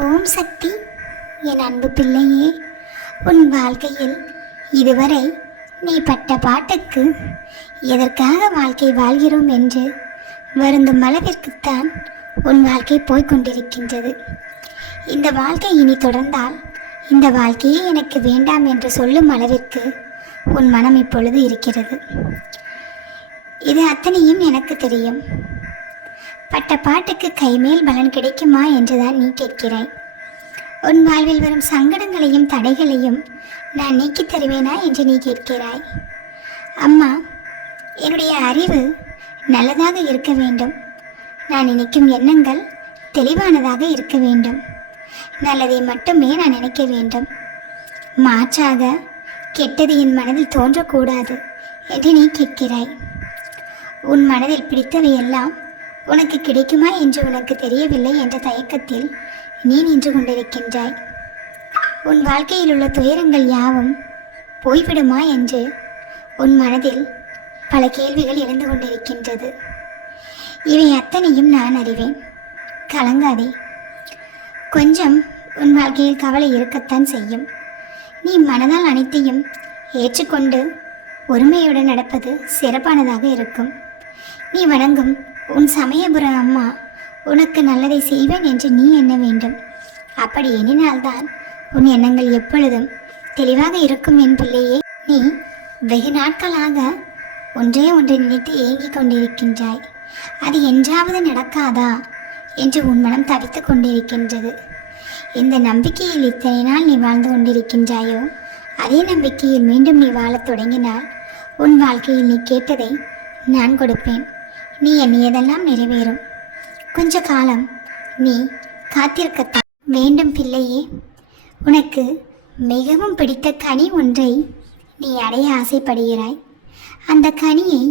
ஓம் சக்தி. என் அன்பு பிள்ளையே உன் வாழ்க்கையில் இதுவரை நீ பட்ட பாட்டுக்கு எதற்காக வாழ்க்கை வாழ்கிறோம் என்று வருந்தும் அளவிற்குத்தான் உன் வாழ்க்கை போய்க் கொண்டிருக்கின்றது. இந்த வாழ்க்கை இனி தொடர்ந்தால் இந்த வாழ்க்கையே எனக்கு வேண்டாம் என்று சொல்லும் அளவிற்கு உன் மனம் இப்பொழுது இருக்கிறது. இது அத்தனையும் எனக்கு தெரியும். பட்ட பாட்டுக்கு கைமேல் பலன் கிடைக்குமா என்றுதான் நீ கேட்கிறாய். உன் வாழ்வில் வரும் சங்கடங்களையும் தடைகளையும் நான் நீக்கித் தருவேனா என்று நீ கேட்கிறாய். அம்மா என்னுடைய அறிவு நல்லதாக இருக்க வேண்டும். நான் நினைக்கும் எண்ணங்கள் தெளிவானதாக இருக்க வேண்டும். நல்லதை மட்டுமே நான் நினைக்க வேண்டும். மாற்றாக கெட்டது என் மனதில் தோன்றக்கூடாது என்று நீ கேட்கிறாய். உன் மனதில் பிடித்தவையெல்லாம் உனக்கு கிடைக்குமா என்று உனக்கு தெரியவில்லை என்ற தயக்கத்தில் நீ நின்று கொண்டிருக்கின்றாய். உன் வாழ்க்கையில் உள்ள துயரங்கள் யாவும் போய்விடுமா என்று உன் மனதில் பல கேள்விகள் எழுந்து கொண்டிருக்கின்றது. இவை அத்தனையும் நான் அறிவேன். கலங்காதே. கொஞ்சம் உன் வாழ்க்கையில் கவலை இருக்கத்தான் செய்யும். நீ மனதால் அனைத்தையும் ஏற்றுக்கொண்டு ஒருமையுடன் நடப்பது சிறப்பானதாக இருக்கும். நீ வணங்கும் உன் சமயபுர அம்மா உனக்கு நல்லதை செய்வேன் என்று நீ எண்ண வேண்டும். அப்படி எண்ணினால்தான் உன் எண்ணங்கள் எப்பொழுதும் தெளிவாக இருக்கும் என் பிள்ளையே. நீ வெகு நாட்களாக ஒன்றே ஒன்றை நினைத்து ஏங்கிக் கொண்டிருக்கின்றாய். அது என்றாவது நடக்காதா என்று உன் மனம் தவித்து கொண்டிருக்கின்றது. இந்த நம்பிக்கையில் இத்தனை நாள் நீ வாழ்ந்து கொண்டிருக்கின்றாயோ அதே நம்பிக்கையில் மீண்டும் நீ வாழத் தொடங்கினால் உன் வாழ்க்கையில் நீ கேட்டதை நான் கொடுப்பேன். நீ எண்ணியதெல்லாம் நிறைவேறும்? கொஞ்ச காலம் நீ காத்திருக்கத்தான் வேண்டும் பிள்ளையே. உனக்கு மிகவும் பிடித்த கனி ஒன்றை நீ அடைய ஆசைப்படுகிறாய். அந்த கனியை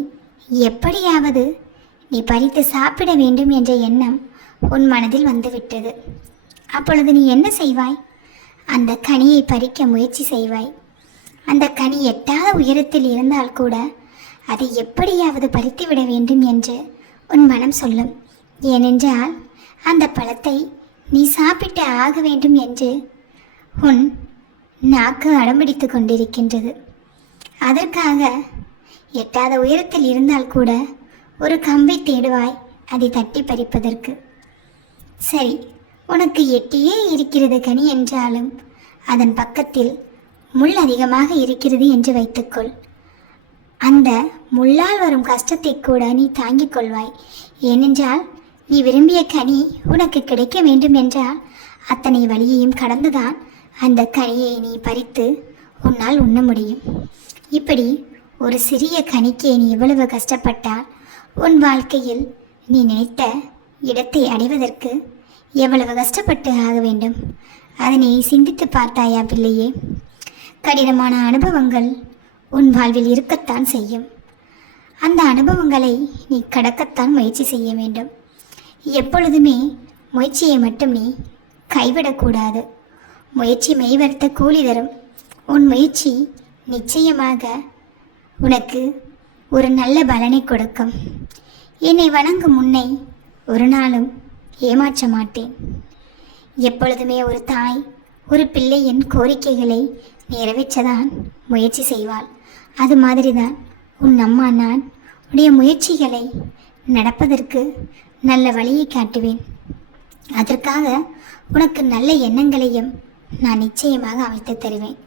எப்படியாவது நீ பறித்து சாப்பிட வேண்டும் என்ற எண்ணம் உன் மனதில் வந்துவிட்டது. அப்பொழுது நீ என்ன செய்வாய்? அந்த கனியை பறிக்க முயற்சி செய்வாய். அந்த கனி எட்டாத உயரத்தில் இருந்தால் கூட அதை எப்படியாவது பறித்து விட வேண்டும் என்று உன் மனம் சொல்லும். ஏனென்றால் அந்த பழத்தை நீ சாப்பிட்டு ஆக வேண்டும் என்று உன் நாக்கு அடம்பிடித்து கொண்டிருக்கின்றது. அதற்காக எட்டாத உயரத்தில் இருந்தால் கூட ஒரு கம்பை தேடுவாய் அதை தட்டி பறிப்பதற்கு. சரி உனக்கு எட்டியே இருக்கிறது கனி என்றாலும் அதன் பக்கத்தில் முள் அதிகமாக இருக்கிறது என்று வைத்துக்கொள். அந்த முள்ளால் வரும் கஷ்டத்தை கூட நீ தாங்கிக் கொள்வாய். ஏனென்றால் நீ விரும்பிய கனி உனக்கு கிடைக்க வேண்டும் என்றால் அத்தனை வழியையும் கடந்துதான் அந்த கனியை நீ பறித்து உன்னால் உண்ண முடியும். இப்படி ஒரு சிறிய கனிக்கே நீ இவ்வளவு கஷ்டப்பட்டால் உன் வாழ்க்கையில் நீ நினைத்த இடத்தை அடைவதற்கு எவ்வளவு கஷ்டப்பட்டு ஆக வேண்டும்? அதனை சிந்தித்து பார்த்தாயா பிள்ளையே? கடினமான அனுபவங்கள் உன் வாழ்வில் இருக்கத்தான் செய்யும். அந்த அனுபவங்களை நீ கடக்கத்தான் முயற்சி செய்ய வேண்டும். எப்பொழுதுமே முயற்சியை மட்டும் நீ கைவிடக்கூடாது. முயற்சி மெய்வர்த்த கூலி தரும். உன் முயற்சி நிச்சயமாக உனக்கு ஒரு நல்ல பலனை கொடுக்கும். என்னை வணங்கும் முன்னை ஒரு நாளும் ஏமாற்ற மாட்டேன். எப்பொழுதுமே ஒரு தாய் ஒரு பிள்ளையின் கோரிக்கைகளை நிறைவேற்றதான் முயற்சி செய்வாள். அது மாதிரிதான் உன் அம்மா நான் உடைய முயற்சிகளை நடப்பதற்கு நல்ல வழியை காட்டுவேன். அதற்காக உனக்கு நல்ல எண்ணங்களையும் நான் நிச்சயமாக அமைத்து தருவேன்.